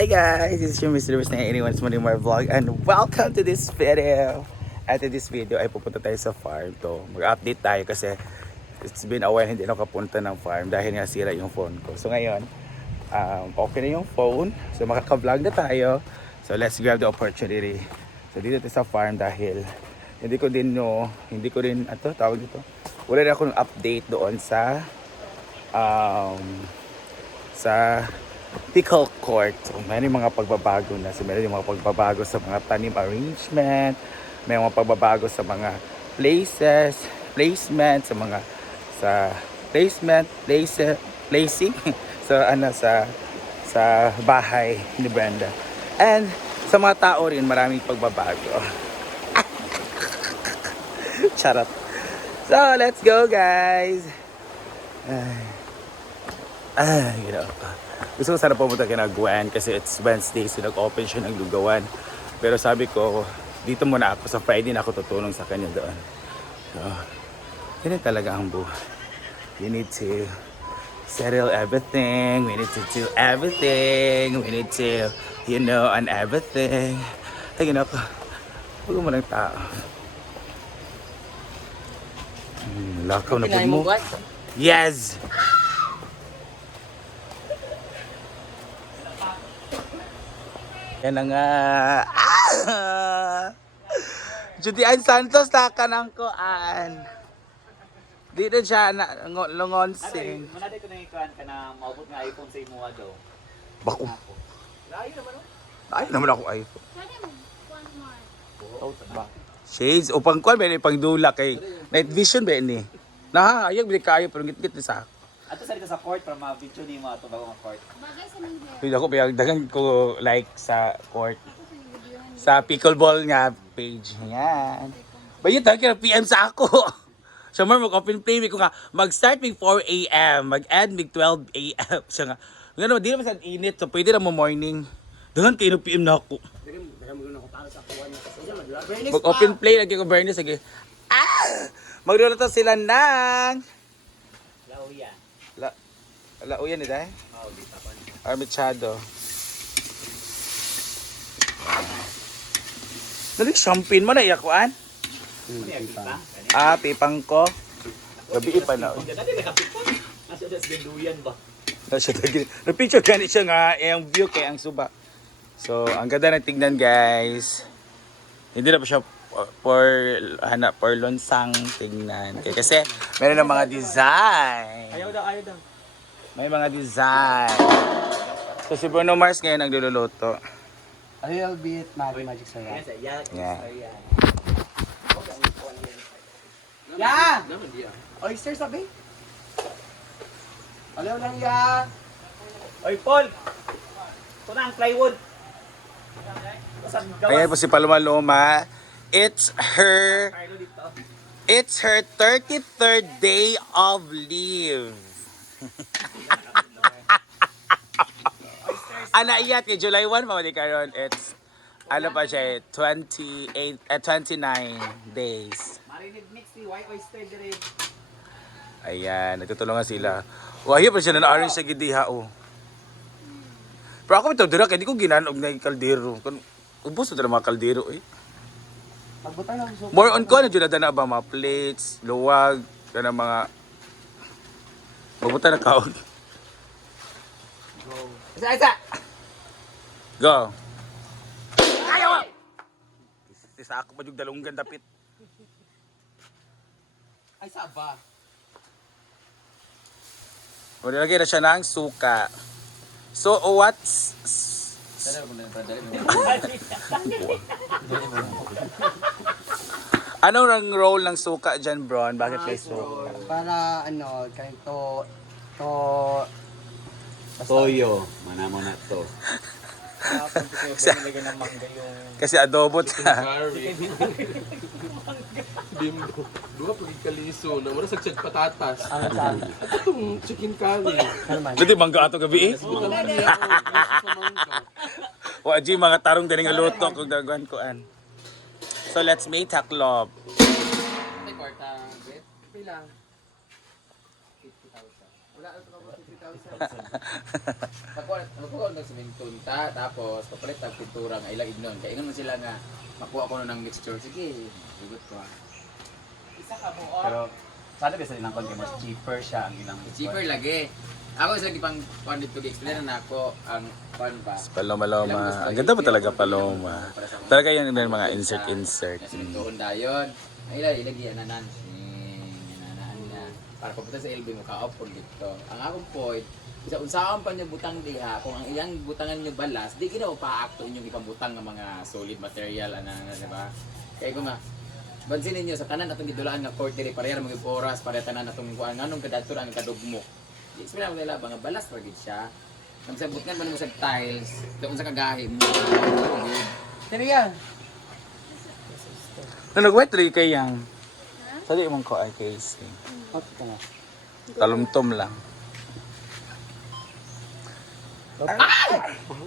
Hey guys, this is your Mr. Lewis na anyone's money more vlog and welcome to this video. At in this video ay pupunta tayo sa farm to. Mag-update tayo kasi it's been a while hindi ako kapunta ng farm dahil nga sira yung phone ko. So ngayon, okay na yung phone. So makaka-vlog na tayo. So let's grab the opportunity. So dito tayo sa farm dahil hindi ko din tawag dito. Wala rin akong update doon sa pickle court. So, may mga pagbabago na. So, meron yung mga pagbabago sa mga tanim arrangement. May mga pagbabago sa mga placement, placing. So, sa bahay ni Brenda. And sa mga tao rin, maraming pagbabago. Charot. So, let's go, guys. You know. Gusto ko sana pumunta kina Gwen kasi it's Wednesday, so nag-open siya ng lugawan. Pero sabi ko, dito muna ako, sa Friday na ako tutulong sa kanya doon. So, yun talaga ang buhay. You need to settle everything. We need to do everything. We need to, on everything. Ay, gano'n ako. Huwag mo ng tao. Lakaw na po mo. Yes! Yan na nga. Judy Ann Santos na kanang koan. Dito siya na lungonsing. Manade ko na ikuan ka na maabot nga iPhone sa imo daw. Bako. Layo naman no? Ay naman ako iPhone. Shades upang kuan ba ni pangdula kay night vision ba ni. Na ayog bili kayo pero gitgit ni sa. Ato sa dito sa court para ma-video ni mo ato bago nga court. Bagay sa mga hair. Pwede ako biyag dagan ko like sa court. Sa pickleball nga page. Yan. Bayit ha, kaya PM sa ako. So more mag-open play ko nga, mag-start mig 4 a.m. mag-end mig 12 a.m. Siya nga, nga di naman sa init, so pwede na mo morning. Dagan kayo ng PM na ako. Mag-open play, lagi ko Bernie, sige. Magluluto sila ng Lauya. lauyan ni Day? Mao di tapan. Armichado. Dali, champagne mo na iyakuan? Pipang ko. Gabi pa na. Dati may kapit pa. Nasa sa Benduyan ba? Na-picture ganit siya nga, yung view kay ang suba. So, ang ganda na tignan guys. Hindi na pa siya for lonsang tignan. Kasi, meron ng mga design. Ayaw daw. May mga design. So, si Bruno Mars ngayon ang luluto. A little bit magic sarap. Yeah. Ya! Oyster sabi? Alaw lang ya! Oy Paul. Ito na ang plywood. Ayan po si Paloma Loma. It's her 33rd day of leave. Ana iyat kay July 1 mamali karon. It's ano pa siya 29 days. Marinade mix ni white oyster dire. Ayan, nagtutulungan sila. Wahi pa siya na orange sa gidiha oh. Pero ako ito dira kay di ko ginanog na kaldero. Ubos na mga kaldero eh. Pagbutan lang so. More on ko na jud na ba mga plates, luwag, kana mga mabuta na kaon. Isa! Go. Ayaw! Isa ako pa yung dalunggan dapit. Ay saba. O nilagay na siya ng suka. So what's... Anong ang role ng suka dyan, Bron? Bakit may suka? Para ganito to Toyo, manamo na to. Kasi adobo ta. Bimbo. Dua pagi kaliso na wala sagsag patatas. At itong chicken curry. Dito mangga ato gabi eh. Waji mga tarong dali nga luto kung dagwan koan. So let's make taklob. Ay kwarta, bet. Bilang 50,000. Wala ito ka 50,000. Nakuha ng simintong ta, tapos papalit ang pintura nga ilang ignon. Kaya ignon sila nga makuha ko ng mixture. Sige, hugot ko. Isa ka mo. Pero sana bisa nilang konti mas cheaper siya ang ilang. Cheaper lagi. Ako isa lagi pang pandit ko explain na ako ang pan ba. Paloma. Ang ganda pa talaga paloma. Talaga yan yung mga insert. Simintoon dayon. Ay ilagi ananan. Para pagpunta sa LB mo ka-off po dito. Ang akong point, isa unsaan pa niyo butang diha, kung ang iyang butangan niyo balas, di ginaw pa-acto inyong ipambutang ng mga solid material, di ba? Kaya kung bansinin niyo sa tanan atong gidulaan nga court diri pareha mga oras para tanan atong kuan nganong kadadto ang kadugmok. Explain mo nila ba nga balas ra gid siya. Kung sa butngan man mo sa tiles, doon sa kagahi mo. Teriya. Nag-wet rin kayang. Sali mong ko ay case. Talumtom lang.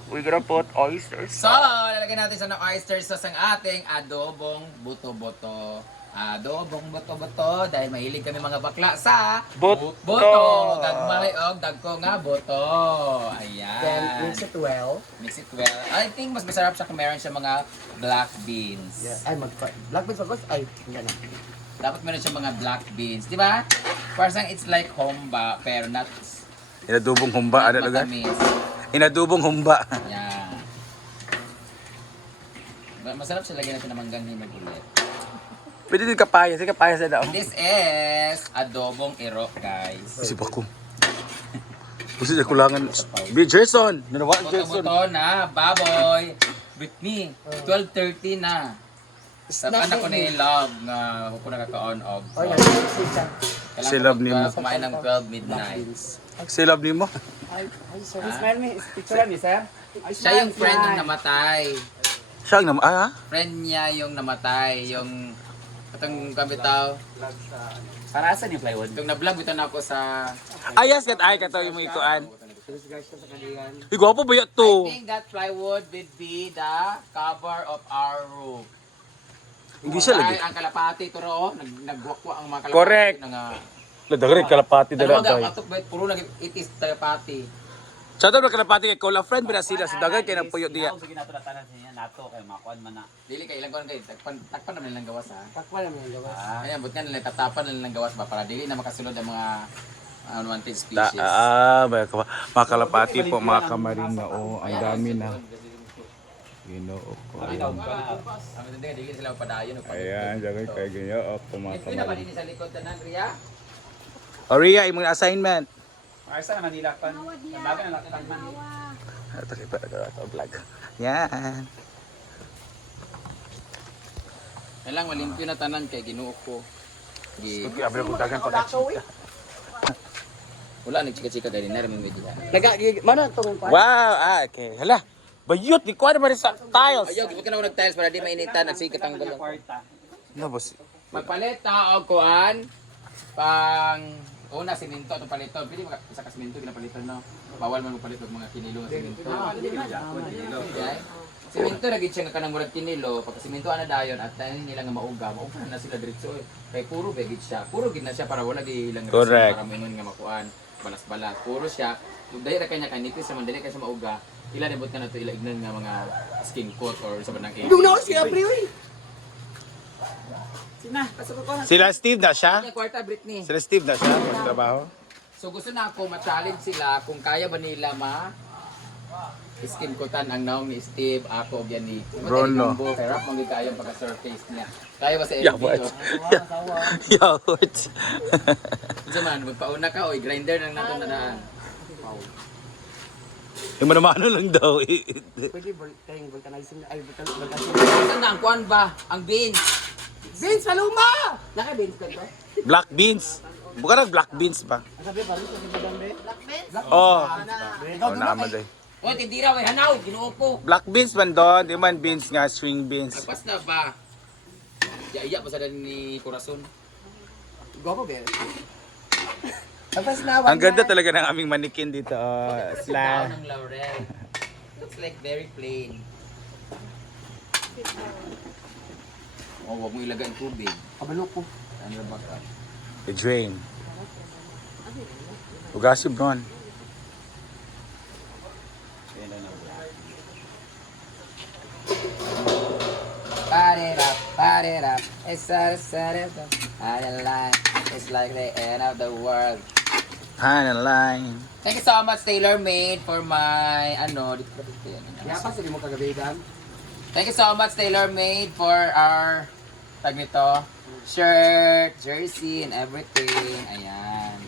We gonna put oysters. So, lalagyan natin sa oyster sauce ang ating adobong buto-buto. Adobong buto-buto dahil mahilig kami mga bakla sa Buto. Gagmay og dagko nga buto. Then Ayan. mix it well. Mix it well. I think mas masarap siya kung meron siya mga black beans. Yeah. Ay, black beans ako. Ay, gano'n. Dapat meron siya mga black beans, di ba? Parang it's like homba pero not Inadubong humba. Ano lugar? matamis. Inadubong humba. Yan. Masarap siya lagyan natin ng manggang himag ulit. Pwede din kapayas. Sige, kapayas na daw. This is adobong iro, guys. Isip ako. Kasi na kulangan. Jason! Nanawa Jason. Buto na, baboy. Britney, 12:30 na. Sa anak ko ni Love nga ako nakaka-on off. Ay, nag-mix siya. Si Love ni mo. Kumain ng 12 midnight. Silab ni mo. Ay, sorry. Smile me. Picture ni sir. Siya yung friend nung namatay. Siya ang naman. Friend niya yung namatay. Yung katong kabitaw. Para saan yung plywood? Yung na-vlog ito na ako sa... Ayas kat ay kato yung mga ikuan. Ikaw po ba yan to? I think that plywood will be the cover of our roof. Hindi siya lagi. Ang kalapati ito ro, nagwakwa ang mga kalapati. Correct. Ladagari kalapati dala Talaga, day. atok ba, puro nag itis kalapati. Sa daw kalapati kay Cola friend bila sila sa dagay kay nang puyo diya. Sige nato natanan sa niya nato kay makuan man na. Dili kay ilang kuan kay takpan naman nilang gawas ha. Takpa naman yung gawas. Ayan, but nga nila tatapan na nilang gawas ba para dili na makasulod ang mga unwanted Da, species. mga kalapati po, mga kamarin na ang dami na. Ginoo ko. Ang hindi dili sila padayon og Ayan, dagay kay ginoo po mga Ito na ba kamarin. din sa likod tanan Ria? Oria, imong assignment. Para saan naman nilakpan? Baga na lakpan man. Ito kay para vlog. Yan. Kailang malimpyo na tanan kay Ginoo ko. Abi ko dagan pagka. Wala nagchika-chika dali na rin medyo. Mana itong pa? Wow, okay. Hala. Bayot, di ko na ba sa tiles. Ayaw, gibot ka na ako nag-tiles para di mainitan, nagsikat ang gulo. Kwarta. No, boss. Magpalit ta og kuan pang una siminto atong paliton. Pili isa ka siminto ginapaliton no. Bawal man magpalit og mga kinilo nga siminto. Okay? Siminto na gid siya nga kanang murag kinilo, pagka siminto ana dayon at tanan nila nga mauga na sila diretso. Kay puro begid siya. Puro gid na siya para wala gi ilang Correct. para mingon nga makuan. Balas-balas. Puro siya. Dahil ra kanya kanipis sa mandali kay sa mauga. Ila nibot ka na to ila ignan nga mga skin coat or sa banang Yung na si April. Sina, pasok ko na. Sila Steve na siya? Kanya kwarta Britney. Sila Steve na siya? Magtrabaho? So gusto na ako ma-challenge sila kung kaya ba nila skin coatan ang naong ni Steve, ako og yan ni Bruno. Kay rap mong kaya pagka-surface niya. Kaya ba sa LB? Yawat. Yawat. Kasi man, magpauna ka, oy, grinder nang nato na daan. Yung manamano lang daw. Pwede tayong vulcanizing. Ay, vulcanizing. Saan na ang kuan ba? Ang beans. Beans, paluma! Naka-beans ka to? Black beans. Bukan nag black beans pa. Sabi pa rin, sabi pa dambe. Oh. Oh, naman day. Oy, tindira, way hanaw, ginuupo. Black beans man doon. Di man beans nga, string beans. Agpas na ba? Iya pa sa dan ni Corazon. Gopo, Bel. Tapos na, Ang ganda talaga ng aming manikin dito. Oh, Sla. sla. ng laurel. Looks like very plain. Oh, wag mo ilagay ang tubig. Kabalo ko. Ano ba ka? The drain. Ugasib doon. start it up. It's start it up. It's like the end of the world. Hana line. Thank you so much, Tailor Made, for my, dito. Kaya pa, sige mo kagabigan. Thank you so much, Tailor Made, for our, tag nito, shirt, jersey, and everything. Ayan.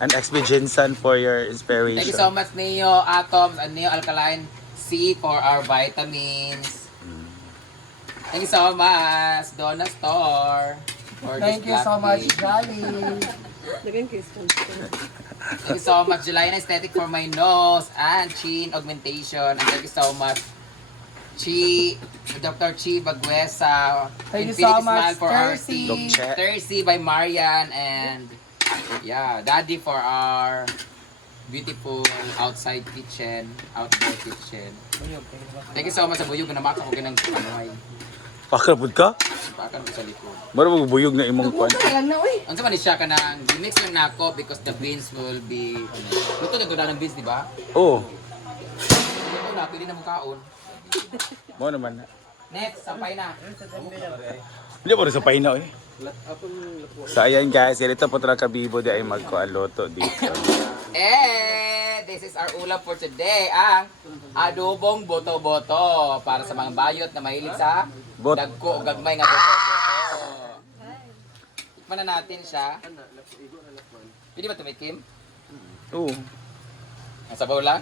And XB Jinsan for your inspiration. Thank you so much, Neo Atoms and Neo Alkaline C for our vitamins. Thank you so much, Donna Store. For Thank this you so black much, tea. Jolly. Thank you so much, Julian Aesthetic for my nose and chin augmentation. And thank you so much, Dr. Chi Baguesa. Thank you so Infinity much, Smile for our Tercy. tea. Dokche. Tercy by Marian and Daddy for our beautiful outside kitchen, outdoor kitchen. Thank you so much sa buyog na maka ko ganang panuhay. Pakalapod ka? Pakan ko sa likod. Mara magbuyog na imong kwan. Kaya lang na, uy. Ang sama ni siya ka nang mix lang na ako because the beans will be luto na ganda ng beans, di ba? Oo. Luto na, pili na mong kaon. Mo naman. Next, sampay na. Hindi po rin sa painaw eh. So ayan guys, ganito po talaga kabibo di ay magkualoto dito. This is our ulam for today, ang adobong boto-boto para sa mga bayot na mahilig sa Bot. dagko o gagmay nga boto-boto. Tikman na natin siya. Pwede ba tumikim? Oo. Ang sabaw lang?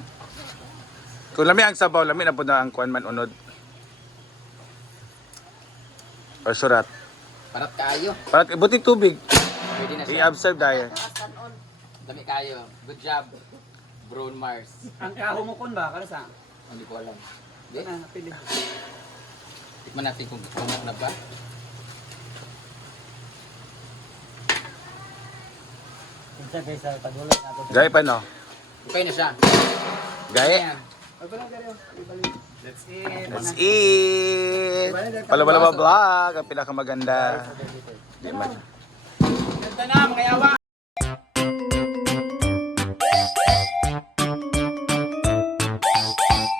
Kung lami ang sabaw, lami na po na ang kwan man unod. Or surat. Parat kayo. Para buti tubig. Pwede na siya. I-observe dahil. Dami kayo. Good job, Brown Mars. Ang kahumukon ba? Kala sa? Hindi ko alam. Hindi. Pili. Tikman natin kung kumok na ba. Gaya pa no? Okay na siya. Gaya. Ayan. Let's eat! Pala vlog, ang pinakamaganda. Di man. Ganda na, mga yawa!